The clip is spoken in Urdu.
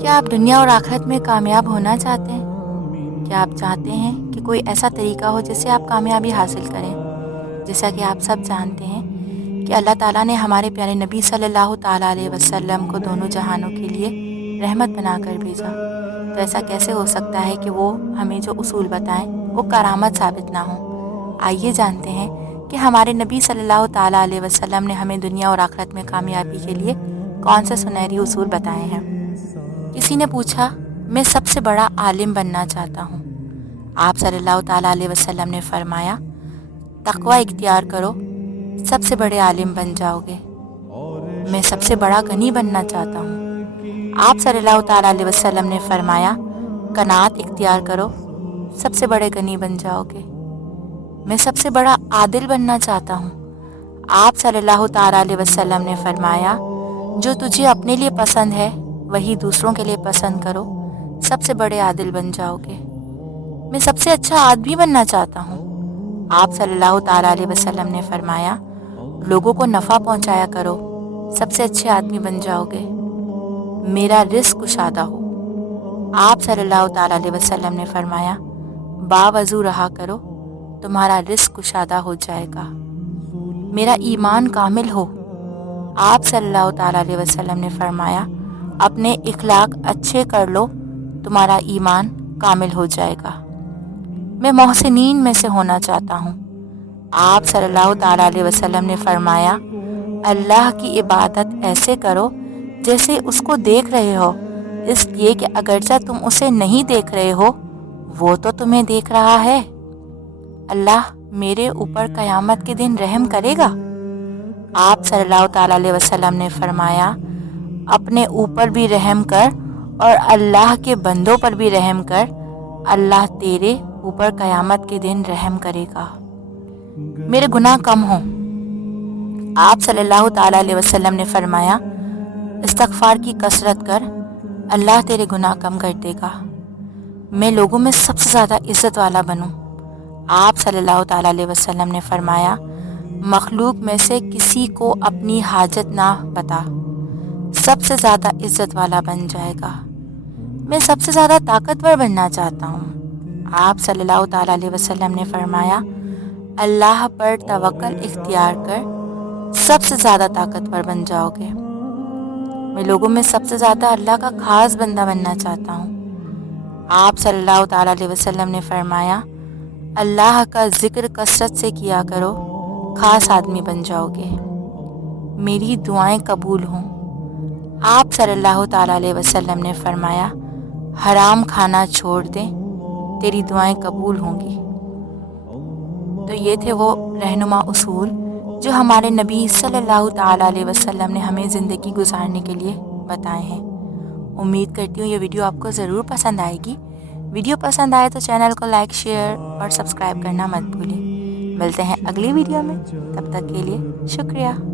کیا آپ دنیا اور آخرت میں کامیاب ہونا چاہتے ہیں؟ کیا آپ چاہتے ہیں کہ کوئی ایسا طریقہ ہو جس سے آپ کامیابی حاصل کریں؟ جیسا کہ آپ سب جانتے ہیں کہ اللہ تعالیٰ نے ہمارے پیارے نبی صلی اللہ تعالیٰ علیہ وسلم کو دونوں جہانوں کے لیے رحمت بنا کر بھیجا، تو ایسا کیسے ہو سکتا ہے کہ وہ ہمیں جو اصول بتائیں وہ کرامت ثابت نہ ہوں؟ آئیے جانتے ہیں کہ ہمارے نبی صلی اللہ تعالیٰ علیہ وسلم نے ہمیں دنیا اور آخرت میں کامیابی کے لیے کون سے سنہری اصول بتائے ہیں۔ کسی نے پوچھا، میں سب سے بڑا عالم بننا چاہتا ہوں۔ آپ صلی اللہ تعالیٰ علیہ وسلم نے فرمایا، تقوی اختیار کرو، سب سے بڑے عالم بن جاؤ گے۔ میں سب سے بڑا غنی بننا چاہتا ہوں۔ آپ صلی اللہ تعالیٰ علیہ وسلم نے فرمایا، قناعت اختیار کرو، سب سے بڑے غنی بن جاؤ گے۔ میں سب سے بڑا عادل بننا چاہتا ہوں۔ آپ صلی اللہ تعالیٰ علیہ وسلم نے فرمایا، جو تجھے اپنے لیے پسند ہے وہی دوسروں کے لیے پسند کرو، سب سے بڑے عادل بن جاؤ گے۔ میں سب سے اچھا آدمی بننا چاہتا ہوں۔ آپ صلی اللہ تعالیٰ علیہ وسلم نے فرمایا، لوگوں کو نفع پہنچایا کرو، سب سے اچھے آدمی بن جاؤ گے۔ میرا رزق کشادہ ہو۔ آپ صلی اللہ تعالیٰ علیہ وسلم نے فرمایا، باوضو رہا کرو، تمہارا رزق کشادہ ہو جائے گا۔ میرا ایمان کامل ہو۔ آپ صلی اللہ تعالیٰ علیہ وسلم نے فرمایا، اپنے اخلاق اچھے کر لو، تمہارا ایمان کامل ہو جائے گا۔ میں محسنین میں سے ہونا چاہتا ہوں۔ آپ صلی اللہ تعالیٰ علیہ وسلم نے فرمایا، اللہ کی عبادت ایسے کرو جیسے اس کو دیکھ رہے ہو، اس لیے کہ اگرچہ تم اسے نہیں دیکھ رہے ہو وہ تو تمہیں دیکھ رہا ہے۔ اللہ میرے اوپر قیامت کے دن رحم کرے گا۔ آپ صلی اللہ تعالیٰ علیہ وسلم نے فرمایا، اپنے اوپر بھی رحم کر اور اللہ کے بندوں پر بھی رحم کر، اللہ تیرے اوپر قیامت کے دن رحم کرے گا۔ میرے گناہ کم ہوں۔ آپ صلی اللہ تعالیٰ علیہ وسلم نے فرمایا، استغفار کی کثرت کر، اللہ تیرے گناہ کم کر دے گا۔ میں لوگوں میں سب سے زیادہ عزت والا بنوں۔ آپ صلی اللہ تعالیٰ علیہ وسلم نے فرمایا، مخلوق میں سے کسی کو اپنی حاجت نہ بتا، سب سے زیادہ عزت والا بن جائے گا۔ میں سب سے زیادہ طاقتور بننا چاہتا ہوں۔ آپ صلی اللہ تعالیٰ علیہ وسلم نے فرمایا، اللہ پر توکل اختیار کر، سب سے زیادہ طاقتور بن جاؤ گے۔ میں لوگوں میں سب سے زیادہ اللہ کا خاص بندہ بننا چاہتا ہوں۔ آپ صلی اللہ تعالیٰ علیہ وسلم نے فرمایا، اللہ کا ذکر کثرت سے کیا کرو، خاص آدمی بن جاؤ گے۔ میری دعائیں قبول ہوں۔ آپ صلی اللہ تعالیٰ علیہ وسلم نے فرمایا، حرام کھانا چھوڑ دیں، تیری دعائیں قبول ہوں گی۔ تو یہ تھے وہ رہنما اصول جو ہمارے نبی صلی اللہ تعالیٰ علیہ وسلم نے ہمیں زندگی گزارنے کے لیے بتائے ہیں۔ امید کرتی ہوں یہ ویڈیو آپ کو ضرور پسند آئے گی۔ ویڈیو پسند آئے تو چینل کو لائک، شیئر اور سبسکرائب کرنا مت بھولیں۔ ملتے ہیں اگلی ویڈیو میں، تب تک کے لیے شکریہ۔